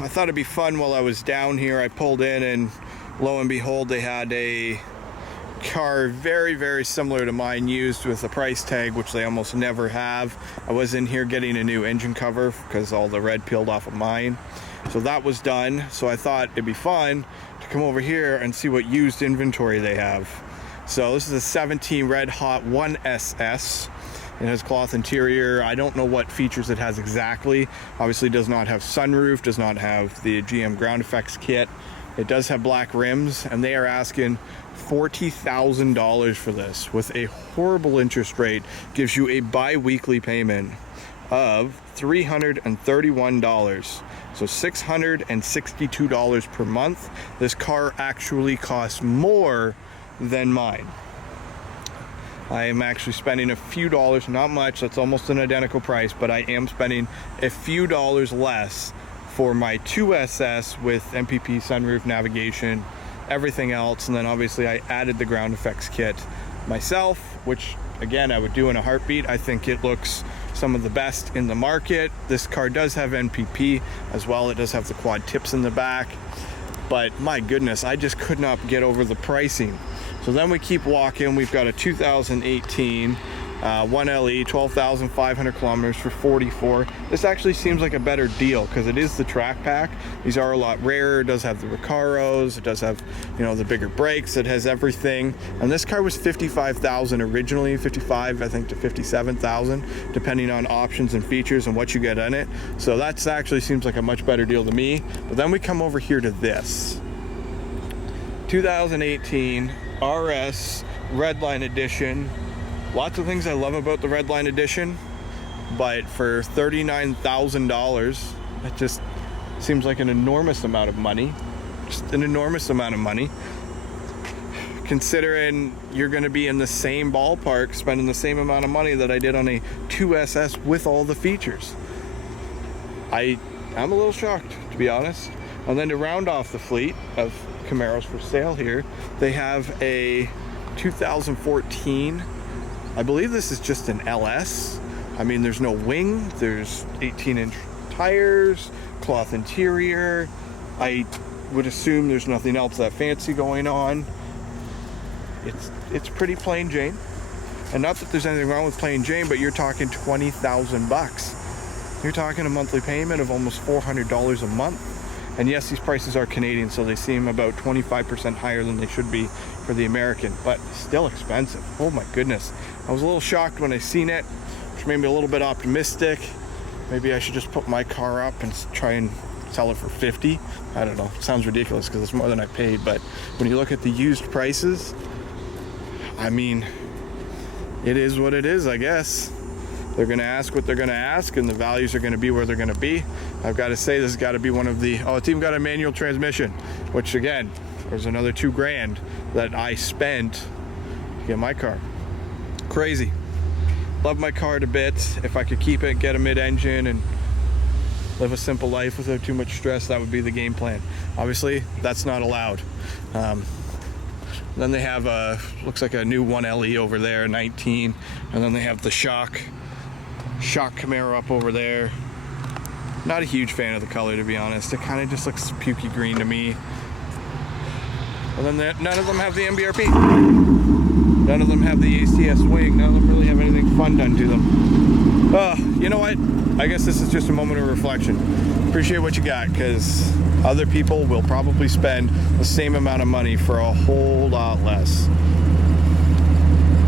I thought it'd be fun while I was down here. I pulled in and lo and behold, they had a car very, very similar to mine used with a price tag, which they almost never have. I was in here getting a new engine cover because all the red peeled off of mine. So that was done. So I thought it'd be fun to come over here and see what used inventory they have. So this is a 17 Red Hot 1SS. It has cloth interior. I don't know what features it has exactly. Obviously does not have sunroof, does not have the GM ground effects kit. It does have black rims, and they are asking $40,000 for this with a horrible interest rate. Gives you a bi-weekly payment of $331. So $662 per month. This car actually costs more than mine. I am actually spending a few dollars, not much, that's almost an identical price, but I am spending a few dollars less for my 2SS with MPP, sunroof, navigation, everything else. And then obviously I added the ground effects kit myself, which again, I would do in a heartbeat. I think it looks some of the best in the market. This car does have MPP as well. It does have the quad tips in the back, but my goodness, I just could not get over the pricing. So then we keep walking. We've got a 2018 1LE, 12,500 kilometers for $44. This actually seems like a better deal because it is the track pack. These are a lot rarer. It does have the Recaros. It does have, you know, the bigger brakes. It has everything. And this car was $55,000 originally, 55, I think, to 57,000, depending on options and features and what you get in it. So that's actually seems like a much better deal to me. But then we come over here to this 2018 RS Redline Edition. Lots of things I love about the Redline Edition, but for $39,000, it just seems like an enormous amount of money. Just an enormous amount of money. Considering you're going to be in the same ballpark, spending the same amount of money that I did on a 2SS with all the features. I'm a little shocked, to be honest. And then to round off the fleet of Camaros for sale here, they have a 2014, I believe this is just an LS. I mean, there's no wing, there's 18-inch tires, cloth interior. I would assume there's nothing else that fancy going on. It's pretty plain Jane. And not that there's anything wrong with plain Jane, but you're talking 20,000 bucks. You're talking a monthly payment of almost $400 a month. And yes, these prices are Canadian, so they seem about 25% higher than they should be for the American, but still expensive. Oh my goodness. I was a little shocked when I seen it, which made me a little bit optimistic. Maybe I should just put my car up and try and sell it for 50. I don't know. It sounds ridiculous because it's more than I paid, but when you look at the used prices, I mean, it is what it is, I guess. They're going to ask what they're going to ask, and the values are going to be where they're going to be. I've got to say, this has got to be one of the, oh, it's even got a manual transmission, which again, there's another $2,000 that I spent to get my car. Crazy. Love my car to bits. If I could keep it, get a mid-engine, and live a simple life without too much stress, that would be the game plan. Obviously, that's not allowed. Then they have a, looks like a new 1LE over there, 19, and then they have the shock Camaro up over there. Not a huge fan of the color, to be honest. It kind of just looks pukey green to me. And then none of them have the MBRP. None of them have the ACS wing. None of them really have anything fun done to them. You know what? I guess this is just a moment of reflection. Appreciate what you got, because other people will probably spend the same amount of money for a whole lot less.